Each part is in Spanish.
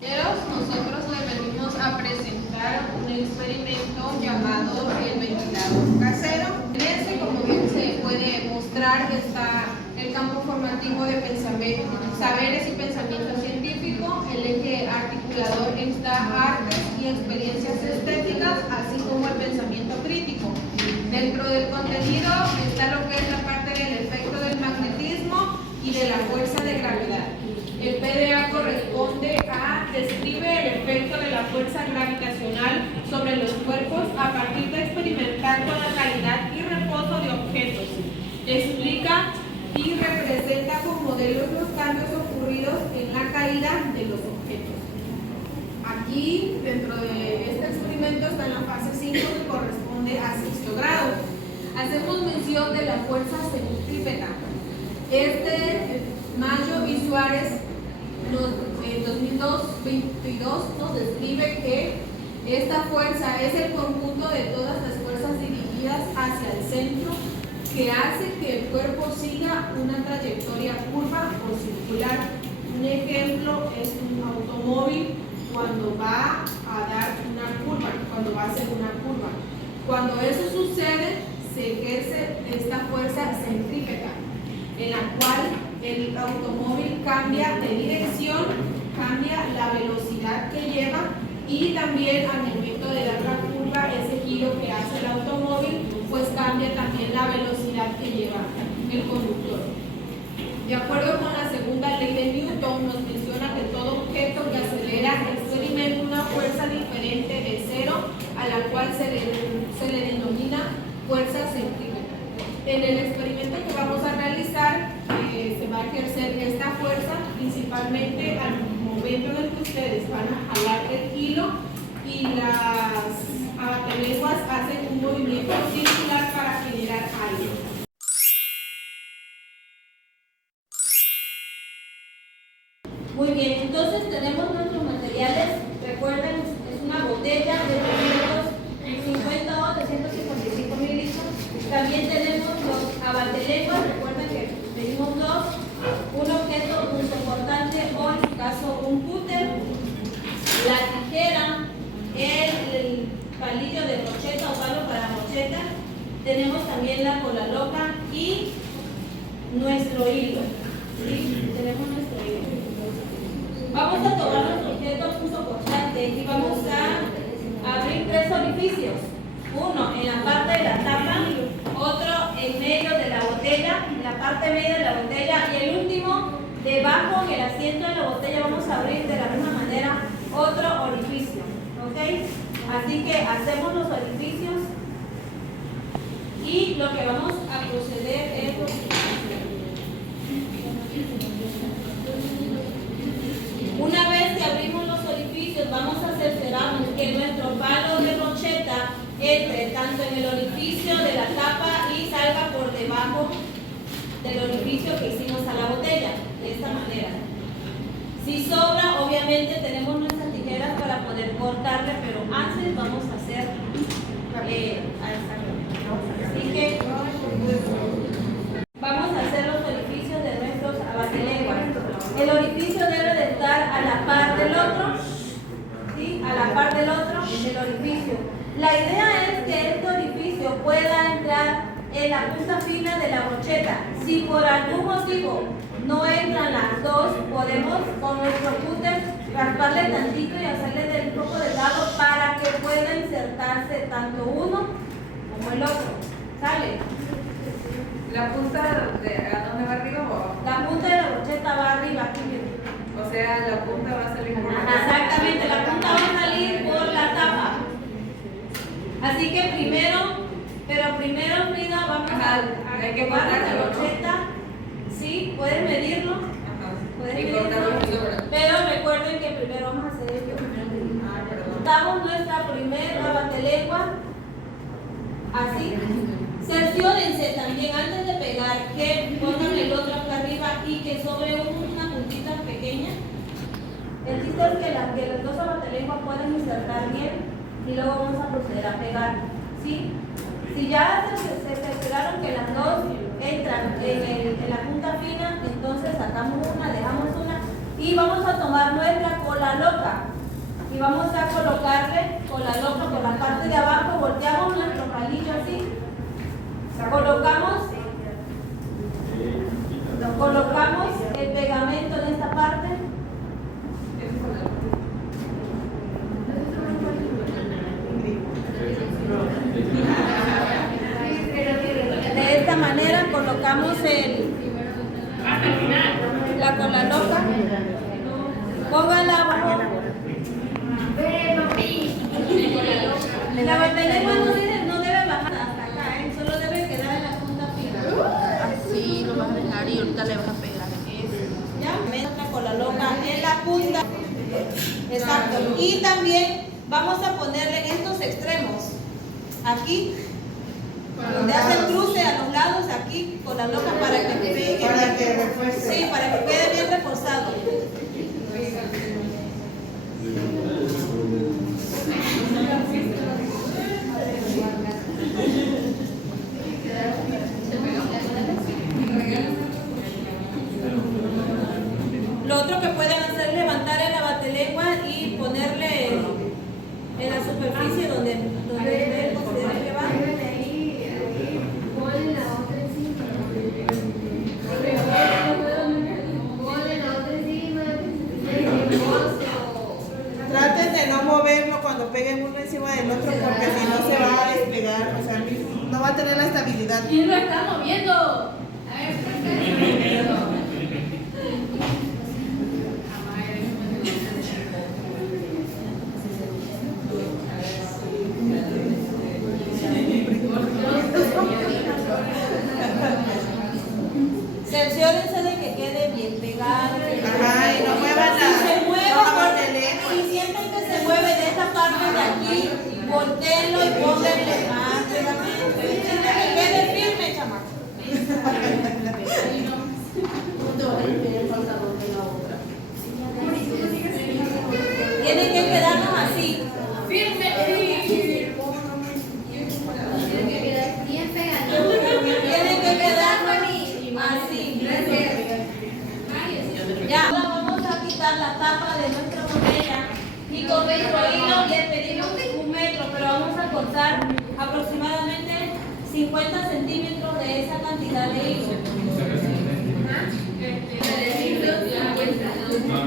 Nosotros le venimos a presentar un experimento llamado el ventilador casero. En este, como bien se puede mostrar, está el campo formativo de pensamiento, saberes y pensamiento científico. El eje articulador está artes y experiencias estéticas, así como el pensamiento crítico. Dentro del contenido está lo que es la parte del efecto del magnetismo y de la fuerza de gravedad. El PDA corresponde a describe el efecto de la fuerza gravitacional sobre los cuerpos a partir de experimentar con la calidad y reposo de objetos. Explica y representa con modelos los cambios ocurridos en la caída de los objetos. Aquí, dentro de este experimento, está en la fase 5, que corresponde a sexto grado. Hacemos mención de la fuerza centrípeta. Mayo y Suárez en 2022 nos describe que esta fuerza es el conjunto de todas las fuerzas dirigidas hacia el centro que hace que el cuerpo siga una trayectoria curva o circular. Un ejemplo es un automóvil cuando va a dar una curva, cuando va a hacer una curva. Cuando eso sucede, se ejerce esta fuerza centrípeta, en la cual el automóvil cambia de dirección, cambia la velocidad que lleva y también al momento de dar la curva, ese giro que hace el automóvil, pues cambia también la velocidad que lleva el conductor. De acuerdo con la segunda ley de Newton, nos menciona que todo objeto que acelera experimenta una fuerza diferente de cero, a la cual se le denomina fuerza centrípeta. En el experimento que vamos a realizar, se va a ejercer esta fuerza principalmente al momento en el que ustedes van a jalar el hilo y las abatelenguas hacen un movimiento circular para generar aire. Muy bien, entonces tenemos nuestros materiales. Recuerden, es una botella de 350 o 355 mililitros. También tenemos los abatelenguas. Recuerden que pedimos dos: un objeto, un soportante o en su caso un cúter, la tijera, el palillo de brocheta o palo para brocheta. Tenemos también la cola loca y nuestro hilo. ¿Sí? Tenemos nuestro hilo. Vamos a tomar nuestro objeto, un soportante, y vamos a abrir tres orificios. Uno en la parte de la tapa, otro en medio de la botella, en la parte media de la botella, y el último debajo en el asiento de la botella. Vamos a abrir de la misma manera otro orificio, ¿ok? Así que hacemos los orificios y lo que vamos a proceder es lo siguiente. Una vez que abrimos los orificios, vamos a cerciorarnos que nuestro palo de brocheta entre tanto en el orificio de la tapa y salga por debajo del orificio que hicimos a la botella, de esta manera. Si sobra, obviamente tenemos nuestras tijeras para poder cortarle, pero antes vamos a hacer así que vamos a hacer los orificios de nuestros abatelenguas. El orificio debe de estar a la par del otro, ¿sí? A la par del otro, del orificio. La idea es que este orificio pueda entrar en la punta fina de la brocheta. Si por algún motivo no entran las dos, podemos con nuestro cúter rasparle tantito y hacerle un poco de lado para que pueda insertarse tanto uno como el otro. ¿Sale? ¿La punta a dónde va arriba o abajo? La punta de la brocheta va arriba, aquí. O sea, la punta va a salir por la tapa. Exactamente, la punta va a salir por la tapa. Así que primero, Frida, vamos a tomar la brocheta. Sí, pueden medirlo. Pueden medirlo. Pero recuerden que primero vamos a hacer esto. Damos nuestra primera abatelengua. Así. Cerciórense también antes de pegar que pongan el otro acá arriba y que sobre una puntita pequeña. El chiste es que los dos abatelenguas pueden insertar bien y luego vamos a proceder a pegar. ¿Sí? Si ya se cercioraron que las dos entran en la punta fina, entonces sacamos una, dejamos una Y vamos a tomar nuestra cola loca y vamos a colocarle cola loca por la parte de abajo. Volteamos nuestro palillo así, colocamos el pegamento en esta parte. De esta manera colocamos la cola loca. Póngala abajo. La batalengua no debe bajar hasta acá, solo debe quedar en la punta fija. Así lo vas a dejar y ahorita le vas a pegar eso. ¿Ya? Meta la cola loca en la punta. Exacto. Y también vamos a ponerle en estos extremos. Aquí, donde hace el cruce a los lados, aquí cola loca para que pegue. Para que refuerce. Sí, para que quede bien reforzado. Lo otro que pueden hacer es levantar el abatelengua y ponerle en la superficie donde ustedes consideren que va. Traten de no moverlo cuando peguen uno encima del otro porque si no se va a despegar, o sea, no va a tener la estabilidad. ¿Quién lo está moviendo? A ver, Cerciórense de que quede bien pegado. Ajá, y no muevan Si se mueve, la si sienten que se mueve de esta parte de aquí, volteenlo y pónganle más pegamento. Si sienten que quede firme, chamaco. Tienen que quedarnos así. firme. Tienen que quedarnos así. Ya, ahora vamos a quitar la tapa de nuestra botella y con nuestro hilo le pedimos 1 metro, pero vamos a cortar aproximadamente 50 centímetros de esa cantidad de hilo.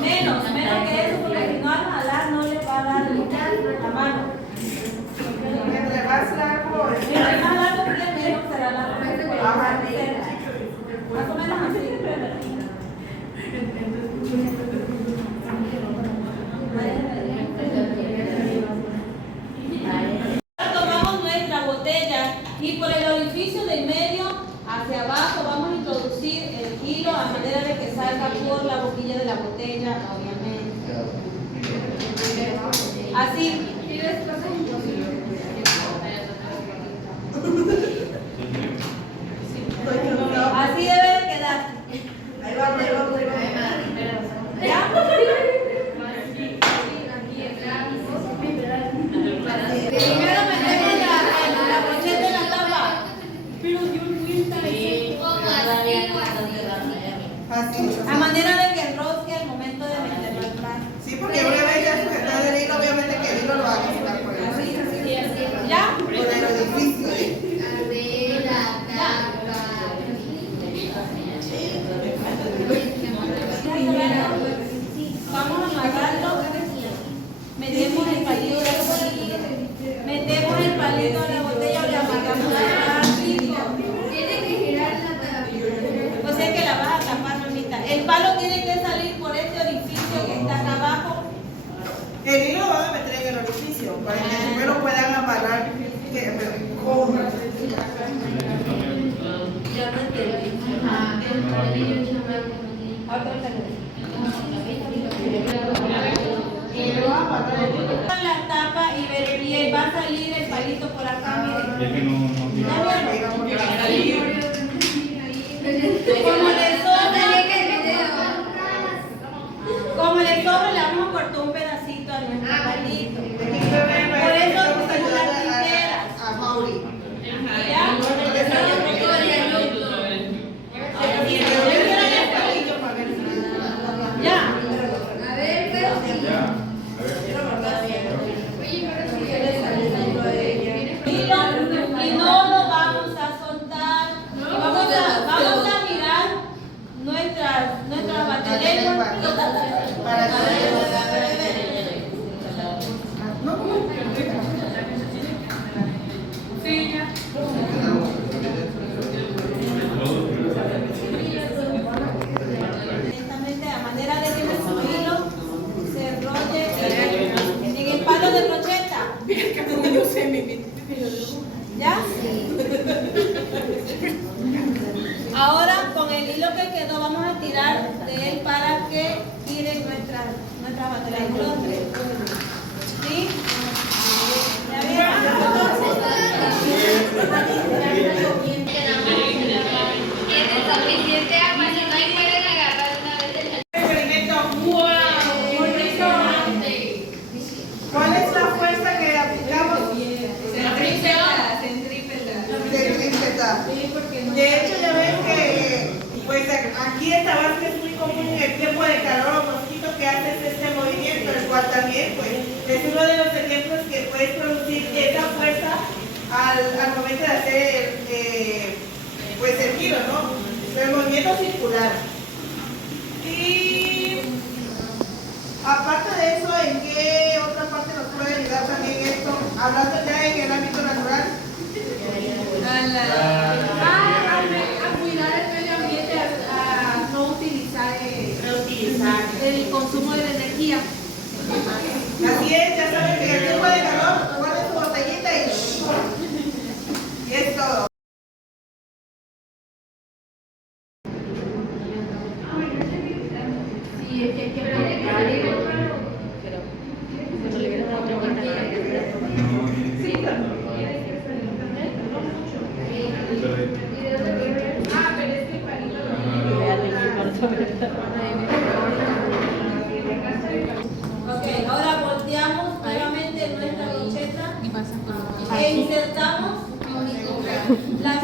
Menos que eso, porque si no al jalar no le va a dar la mano. Entre más largo, Mientras más largo que menos será la mano. Más o menos así. Tomamos nuestra botella y por el orificio del medio hacia abajo vamos a introducir el hilo a manera de que salga por la boquilla de la botella, obviamente. Así. Así debe de quedar. ahí vamos, ahí vamos, ahí vamos. ¿Ya? Primero metemos la brocheta en la tapa. Pero Dios mío, Así. a manera de que enrosque al momento de meterlo al plan. Sí, porque una vez ya sujetado el hilo, obviamente que el hilo lo va a quitar por el ¿Ya? por el edificio. Vamos a amarrarlo. Metemos el palito a la botella o le amarramos así. O sea que la vas a tapar, mamita. El palo tiene que salir por este orificio que está acá abajo. El hilo lo van a meter en el orificio para que después lo puedan amarrar. ¿Cómo? Ya no entendí. Con la tapa y va a salir el palito por acá, miren. Es que no Como le sobra, le vamos a cortar un pedacito a nuestro palito. Por eso usamos las tijeras. A Mauri. ¿Ya? Ya. nuestra batería. Para que Lentamente, a manera de que nuestro hilo se enrolle en el palo de brocheta. ¿Ya? Ahora con el hilo que quedó vamos a tirar de él para que gire nuestra batería. ¿Sí? ¿Ya Tiene suficiente agua, si no ahí pueden agarrar una vez el experimento. ¿Cuál es la fuerza que aplicamos? Centrípeta. De hecho, ya ves que pues aquí en Tabasco es muy común en el tiempo de calor o mosquito que haces este movimiento, el cual también pues es uno de los ejemplos que puedes producir esa fuerza al momento de hacer pues el giro, ¿no? El movimiento circular. Y aparte de eso, ¿en qué otra parte nos puede ayudar también esto? Hablando ya en el ámbito natural. A cuidar el medio ambiente, a no utilizar el consumo de la energía. Así es, ya saben que en el tiempo de calor guarden su botellita y es todo. Sí, es que hay que practicar. Ok, ahora volteamos nuevamente nuestra brocheta e insertamos la